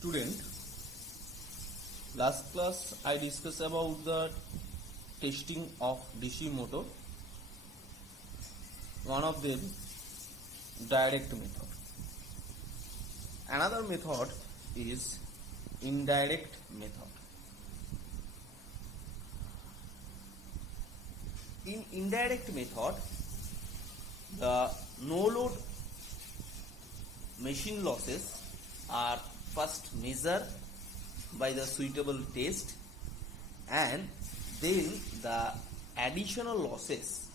Student, last class I discussed about the testing of DC motor. One of them, direct method. Another method is indirect method. In indirect method, the no load machine losses are first measured by the suitable test, and then the additional losses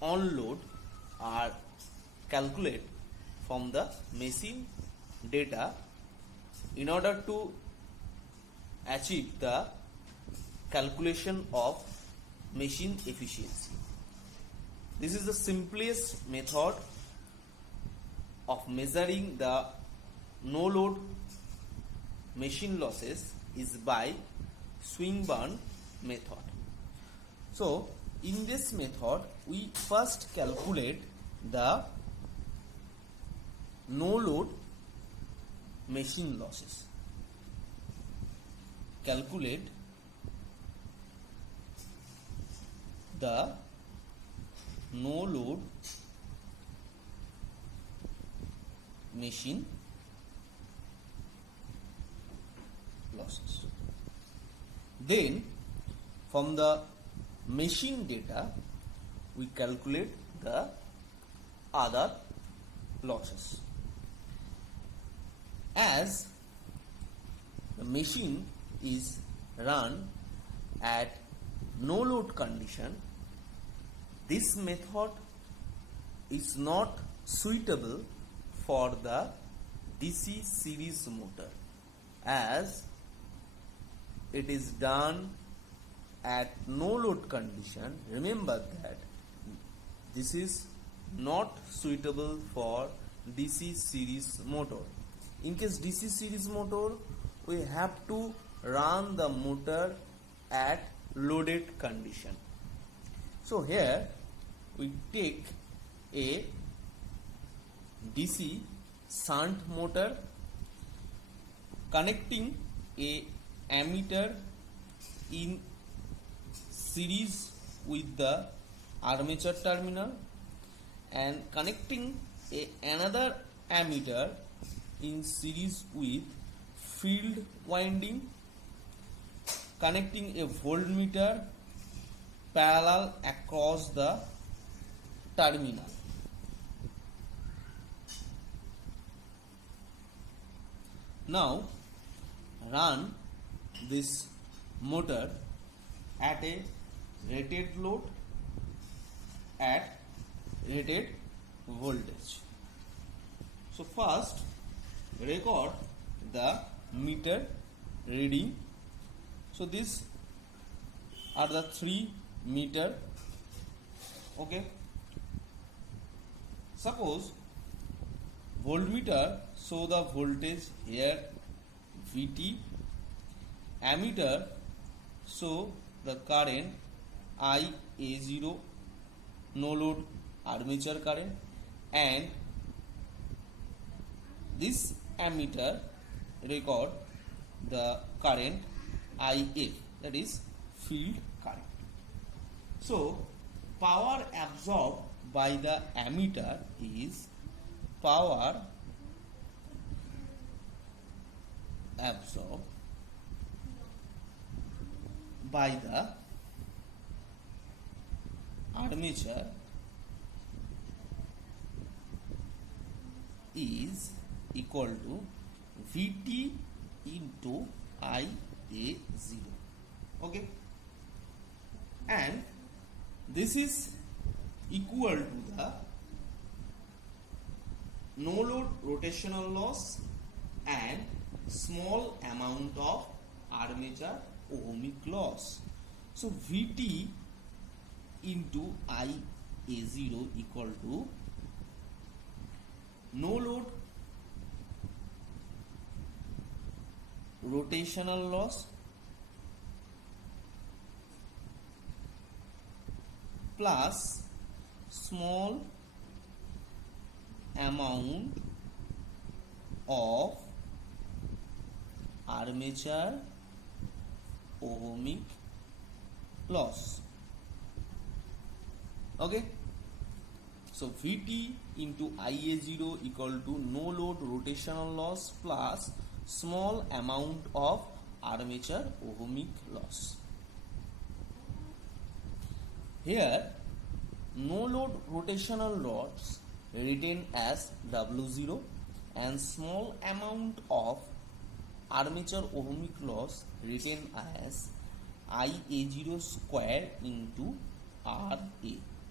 on load are calculated from the machine data in order to achieve the calculation of machine efficiency. This is the simplest method of measuring the no load machine losses is by Swinburne method. So in this method we first calculate the no load machine losses. Calculate the no load machine losses. Then from the machine data we calculate the other losses. As the machine is run at no load condition, this method is not suitable for the DC series motor, as it is done at no load condition. Remember that this is not suitable for DC series motor. In case DC series motor, we have to run the motor at loaded condition. So here we take a DC shunt motor connecting a ammeter in series with the armature terminal and connecting another ammeter in series with field winding, connecting a voltmeter parallel across the terminal. Now run this motor at a rated load at rated voltage. So first record the meter reading. So these are the 3 meter. Okay. Suppose voltmeter show the voltage here Vt, ammeter show the current IA0 no load armature current, and this ammeter record the current IA, that is field current. So power absorbed by the ammeter is power absorbed by the armature is equal to Vt into Ia0. Okay, and this is equal to the no load rotational loss and small amount of armature ohmic loss. So Vt into Ia0 equal to no load rotational loss plus small amount of armature ohmic loss. Okay, so Vt into Ia0 equal to no load rotational loss plus small amount of armature ohmic loss. Here no load rotational loss written as W0 and small amount of armature ohmic loss written as Ia0 square into Ra.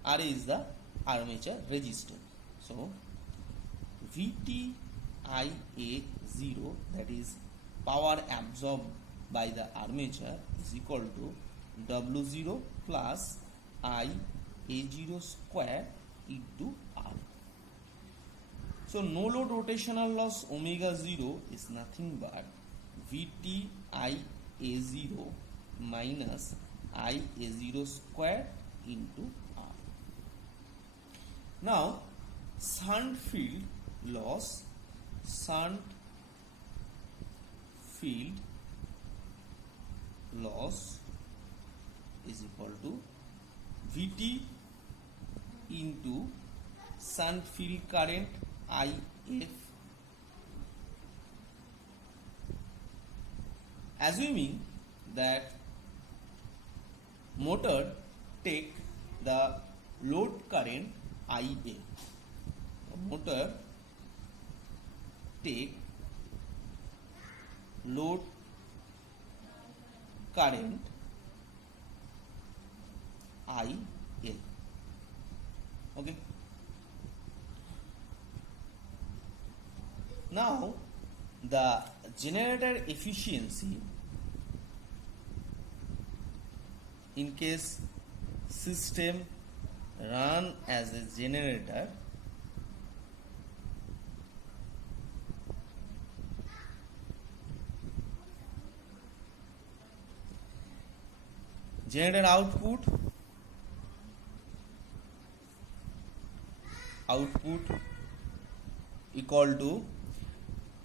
Ra is the armature resistance. So Vt Ia0, that is power absorbed by the armature, is equal to W0 plus Ia0 square into R. So no load rotational loss omega 0 is nothing but Vt Ia0 minus Ia0 square into R. Now shunt field loss is equal to Vt into shunt field current If, assuming that motor take the load current Ia. Motor take load current IL. Okay. Now the generator efficiency in case system run as a generator, generator output equal to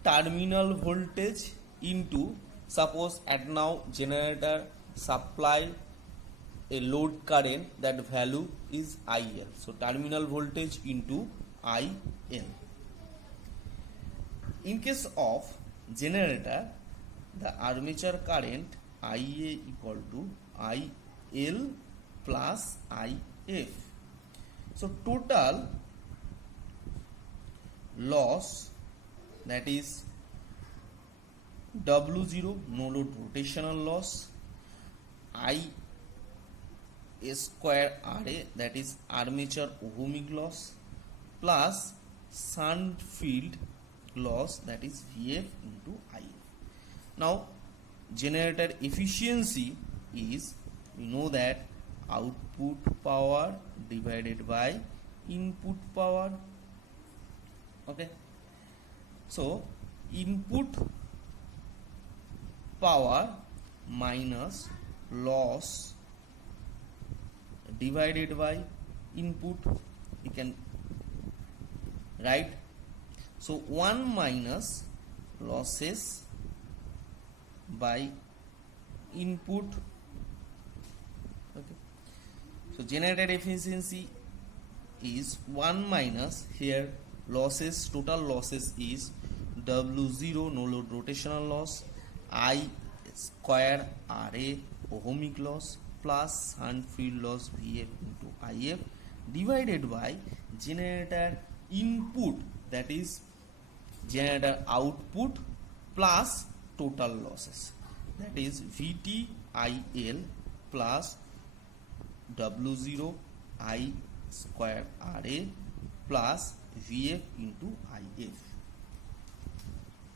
terminal voltage into, suppose at now generator supply a load current, that value is IL. So terminal voltage into IL. In case of generator, the armature current Ia equal to IL plus IF. So total loss, that is W0 no load rotational loss, I square Ra, that is armature ohmic loss, plus shunt field loss, that is Vf into If. Now generator efficiency is, we know that output power divided by input power. Okay, so input power minus loss divided by input, you can write. So 1 minus losses by input. Okay, so generator efficiency is 1 minus, here losses, total losses is W0 no load rotational loss, I square Ra ohmic loss, plus shunt field loss Vf into If, divided by generator input, that is generator output, plus total losses, that is Vt IL plus W0 I square Ra plus Vf into If.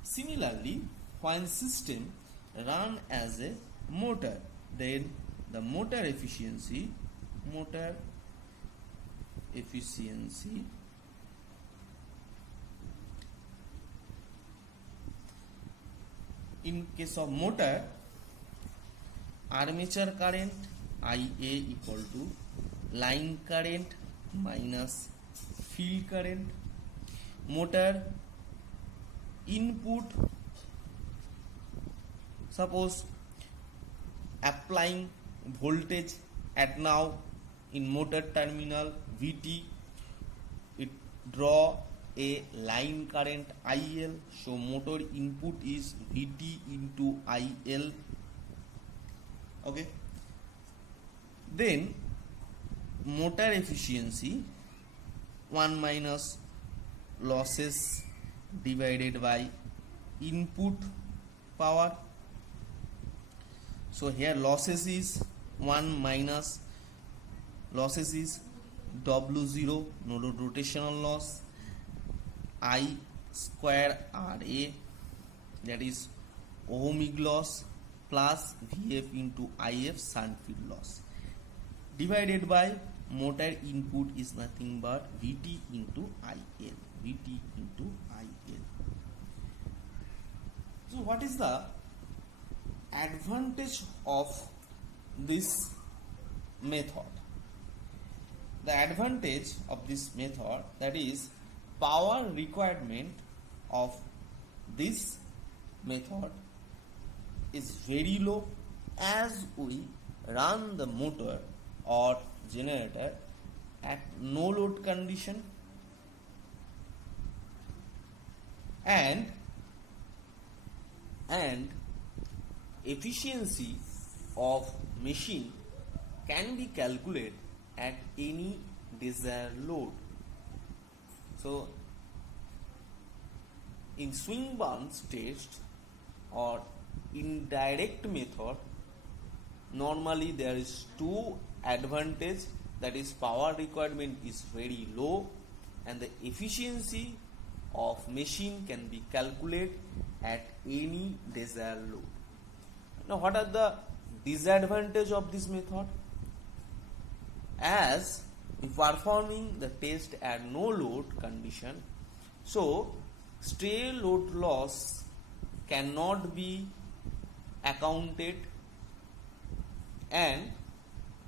Similarly, when system run as a motor, then the motor efficiency in case of motor, armature current Ia equal to line current minus field current, motor input suppose applying voltage at now in motor terminal VT, it draw a line current IL, so motor input is VT into IL. Okay, then motor efficiency 1 minus losses divided by input power. So here losses is 1 minus losses is W0, no load rotational loss, I square RA, that is ohmic loss, plus VF into IF shunt field loss, divided by motor input is nothing but VT into IL, VT into IL. So what is the advantage of this method? The advantage of this method, that is power requirement of this method is very low as we run the motor or generator at no load condition, and efficiency of machine can be calculated at any desired load. So in swing balance test or indirect method, normally there is two advantage, that is power requirement is very low and the efficiency of machine can be calculated at any desired load. Now what are the disadvantage of this method? As if performing the test at no load condition, so stray load loss cannot be accounted and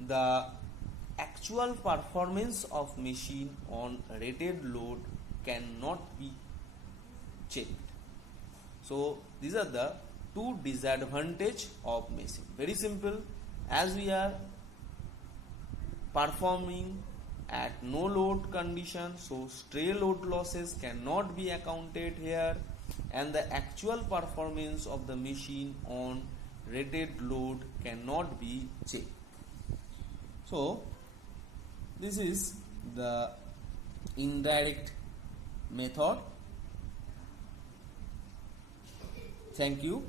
the actual performance of machine on rated load cannot be checked. So these are the two disadvantage of machine. Very simple, as we are performing at no load condition, so stray load losses cannot be accounted here and the actual performance of the machine on rated load cannot be checked. So this is the indirect method. Thank you.